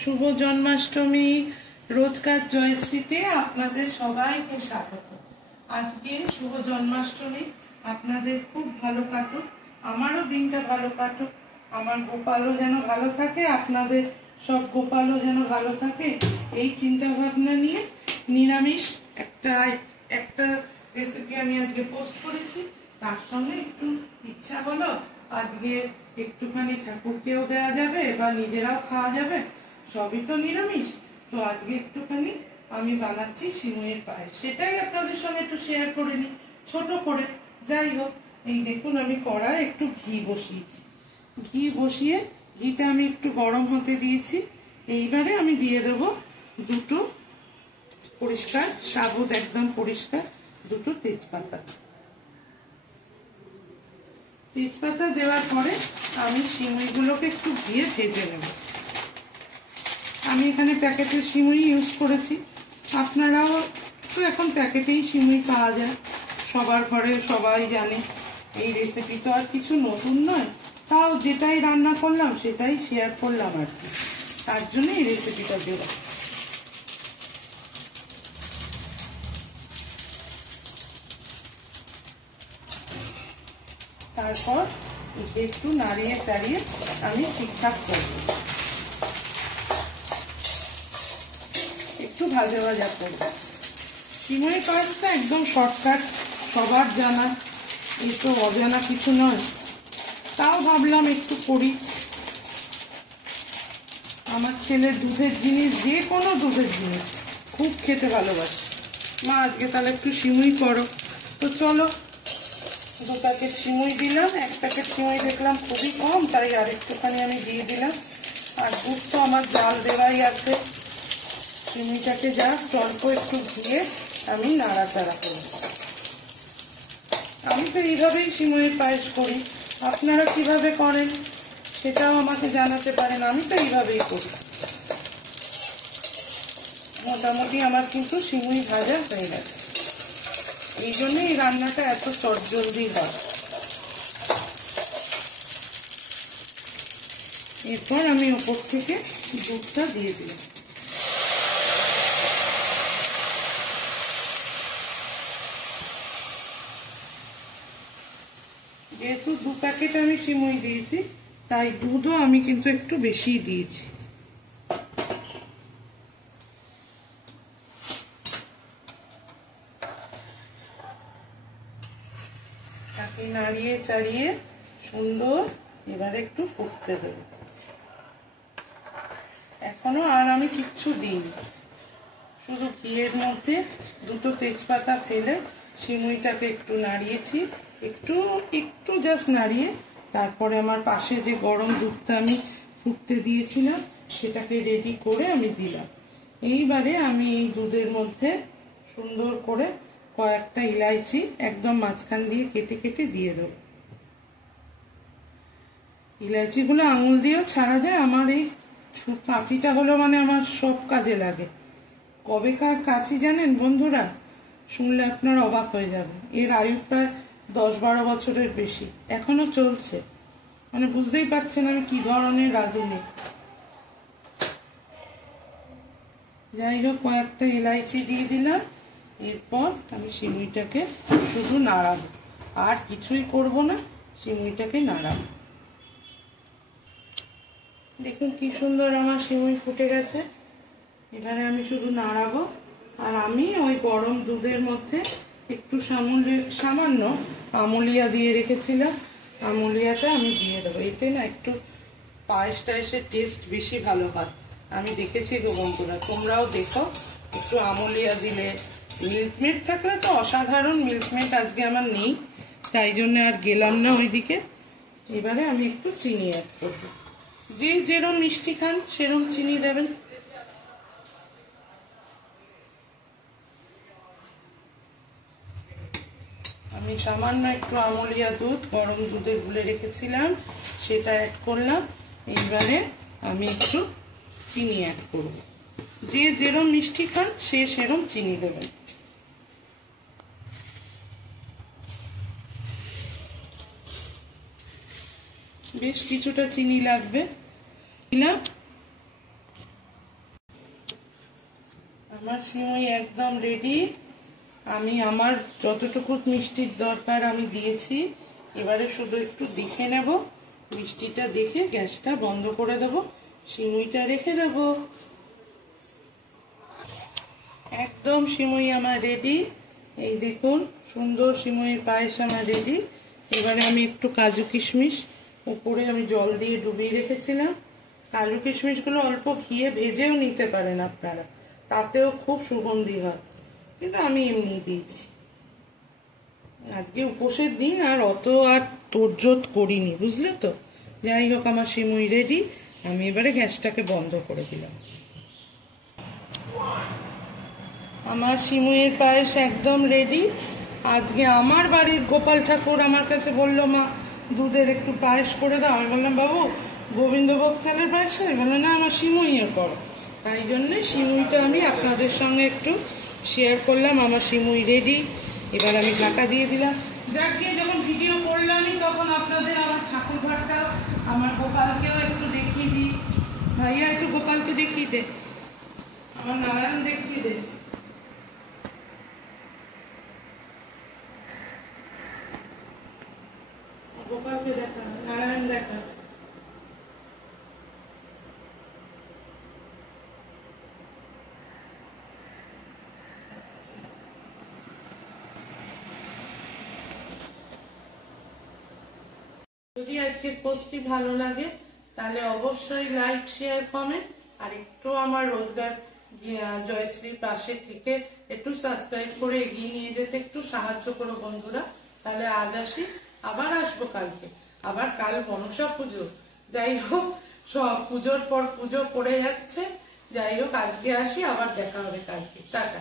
শুভ জন্মাষ্টমী। রোজকার জয়শ্রীতে আপনাদের সবাইকে স্বাগত। আজকে শুভ জন্মাষ্টমী, আপনাদের খুব ভালো কাটুক, আমারও দিনটা ভালো কাটুক, আমার গোপালও যেন ভালো থাকে, আপনাদের সব গোপালও যেন ভালো থাকে, এই চিন্তা ভাবনা নিয়ে নিরামিষ একটা রেসিপি আমি আজকে পোস্ট করেছি। তার সঙ্গে একটু ইচ্ছা হলো আজকে একটুখানি ঠাকুরকেও দেওয়া যাবে বা নিজেরাও খাওয়া যাবে, সবই তো নিরামিষ। তো আজকে একটুখানি আমি বানাচ্ছি সিমুইয়ের পায়েস, সেটাই আপনাদের সঙ্গে একটু শেয়ার করে নিই ছোট করে। যাই হোক, এই দেখুন আমি কড়ায় একটু ঘি বসিয়েছি, ঘি বসিয়ে ঘিটা আমি একটু গরম হতে দিয়েছি। এইবারে আমি দিয়ে দেবো দুটো পরিষ্কার সাবুত, একদম পরিষ্কার দুটো তেজপাতা। তেজপাতা দেওয়ার পরে আমি সিমুইগুলোকে একটু ঘিয়ে ভেজে নেব। আমি এখানে প্যাকেটের সিমুই ইউজ করেছি, আপনারাও তো এখন প্যাকেটেই সিমুই পাওয়া যায়, সবার ঘরে সবাই জানে। এই রেসিপি তো আর কিছু নতুন নয়, তাও যেটাই রান্না করলাম সেটাই শেয়ার করলাম আর কি, তার জন্য এই রেসিপিটা দেওয়া। তারপর একটু নাড়িয়ে চাড়িয়ে আমি ঠিকঠাক করব, একটু ভাজা ভাজা করব। সিমুই পায়েসটা একদম শর্টকাট, সবার জানা, এই তো অজানা কিছু নয়, তাও ভাবলাম একটু করি। আমার ছেলে দুধের জিনিস, যে কোনো দুধের জিনিস খুব খেতে ভালোবাসে। মা আজকে তাহলে একটু সিমুই করো, তো চলো 2 প্যাকেট সিমুই দিলাম। 1 প্যাকেট সিমুই দেখলাম খুবই কম, তাই আর একটুখানি আমি দিয়ে দিলাম। আর দুধ তো আমার জাল দেওয়াই আছে। সিমুইটাকে জাস্ট অল্প একটু দিয়ে আমি নাড়াচাড়া করব। আমি তো এইভাবেই সিমুইয়ের পায়েস করি, আপনারা কিভাবে করেন সেটাও আমাকে জানাতে পারেন। আমি তো এইভাবেই করি। মোটামুটি আমার কিন্তু সিমুই ভাজা হয়ে গেছে, এই জন্যই এই রান্নাটা এত চটজলদি হয়। এরপর আমি ওপর থেকে দুধটা দিয়ে দিলাম। যেহেতু 2 প্যাকেট আমি সিমুই দিয়েছি, তাই দুধও আমি কিন্তু একটু বেশি দিয়েছি। তাকে নাড়িয়ে চাড়িয়ে সুন্দর এবারে একটু ফুটতে দেবো। এখনো আর আমি কিচ্ছু দিইনি, শুধু ঘিয়ের মধ্যে দুটো তেজপাতা ফেলে সিমুইটাকে একটু নাড়িয়েছি, একটু জাস্ট নাড়িয়ে তারপরে আমার পাশে যে গরম দুধটা আমি ফুটতে দিয়েছিলাম সেটাকে রেডি করে আমি দিলাম। এইবারে আমি এই দুধের মধ্যে সুন্দর করে কয়েকটা ইলাইচি একদম মাঝখান দিয়ে কেটে কেটে দিয়ে দেবো। ইলাইচিগুলো আঙুল দিয়েও ছাড়া যায়, আমার এই কাঁচিটা হলো মানে আমার সব কাজে লাগে। কবেকার কাঁচি জানেন বন্ধুরা, শুনলে আপনার অবাক হয়ে যাবে। এর আয়ু প্রায় 10-12 বছরের বেশি, এখনো চলছে, মানে বুঝতেই পারছেন আমি কি ধরনের রাঁধুনি। যাই হোক, কয়েকটা ইলাইচি দিয়ে দিলাম। এরপর আমি সিমুইটাকে শুধু নাড়াবো, আর কিছুই করব না, সিমুইটাকে নাড়াবো। দেখুন কি সুন্দর আমার সিমুই ফুটে গেছে। এবারে আমি শুধু নাড়াবো, আর আমি ওই গরম দুধের মধ্যে একটু সামান্য আমুলিয়া দিয়ে রেখেছিলাম, আমুলিয়াটা আমি দিয়ে দেবো। এতে না একটু পায়েস টায়েসের টেস্ট বেশি ভালো হয়, আমি দেখেছি গো বন্ধুরা, তোমরাও দেখো। একটু আমুলিয়া দিলে, মিল্কমেড থাকলে তো অসাধারণ। মিল্কমেড আজকে আমার নেই, তাই জন্য আর গেলাম না ওইদিকে। এবারে আমি একটু চিনি অ্যাড করবো, যে যেরম মিষ্টি খান সেরম চিনি দেবেন। আমি সামান্য একটু আমুলিয়া দুধ গরম দুধে গুলে রেখেছিলাম, সেটা অ্যাড করলাম। এইবারে আমি একটু চিনি অ্যাড করব, যে যেরম মিষ্টি খান সে সেরম চিনি দেবেন। বেশ কিছুটা চিনি লাগবে, দিলাম। আমার সিমই একদম রেডি। আমি আমার যতটুকু মিষ্টির দরকার আমি দিয়েছি। এবারে শুধু একটু দেখে নেব, মিষ্টিটা দেখে গ্যাসটা বন্ধ করে দেব, সিমইটা রেখে দেব। একদম সিমই আমার রেডি। এই দেখুন সুন্দর সিমইয়ের পায়েস আমার রেডি। এবারে আমি একটু কাজু কিশমিশ উপরে আমি জল দিয়ে ডুবিয়ে রেখেছিলাম। কাজু কিশমিশগুলো অল্প ঘিয়ে ভেজেও নিতে পারেন আপনারা, তাতেও খুব সুগন্ধি হয়, কিন্তু আমি এমনি দিয়েছি। আজকে উপোসের দিন আর অত আর তোড়জোড় করিনি, বুঝলে তো। যাই হোক, আমার সিমই রেডি। আমি এবারে গ্যাসটাকে বন্ধ করে দিলাম। আমার সিমইয়ের পায়েস একদম রেডি। আজকে আমার বাড়ির গোপাল ঠাকুর আমার কাছে বললো, মা দুধের একটু পায়েস করে দাও। আমি বললাম, বাবু গোবিন্দভোগ চালের পায়েস খাই? বললো, না আমার সিমইয়ের করো। তাই জন্যে সিমইটা আমি আপনাদের সঙ্গে একটু শেয়ার করলাম। আমার সিমই রেডি। এবার আমি ঢাকা দিয়ে দিলাম। যাকে যখন ভিডিও করলামই তখন আপনাদের আমার ঠাকুর ঘরটাও, আমার গোপালকেও একটু দেখিয়ে দিই। ভাইয়া একটু গোপালকে দেখিয়ে দে, আমার নারায়ণ দেখিয়ে দে। গোপালকে দেখা, নারায়ণ দেখা। যদি আজকের পোস্টটি ভালো লাগে তাহলে অবশ্যই লাইক, শেয়ার, কমেন্ট, আর একটু আমার রোজগার জয়শ্রীর পাশে থেকে একটু সাবস্ক্রাইব করে এগিয়ে নিয়ে যেতে একটু সাহায্য করো বন্ধুরা। তাহলে আজ আসি, আবার আসবো কালকে। আবার কাল মনসা পুজো। যাই হোক, সব পুজোর পর পুজো পড়ে যাচ্ছে। যাই হোক, আজকে আসি, আবার দেখা হবে কালকে। টাটা।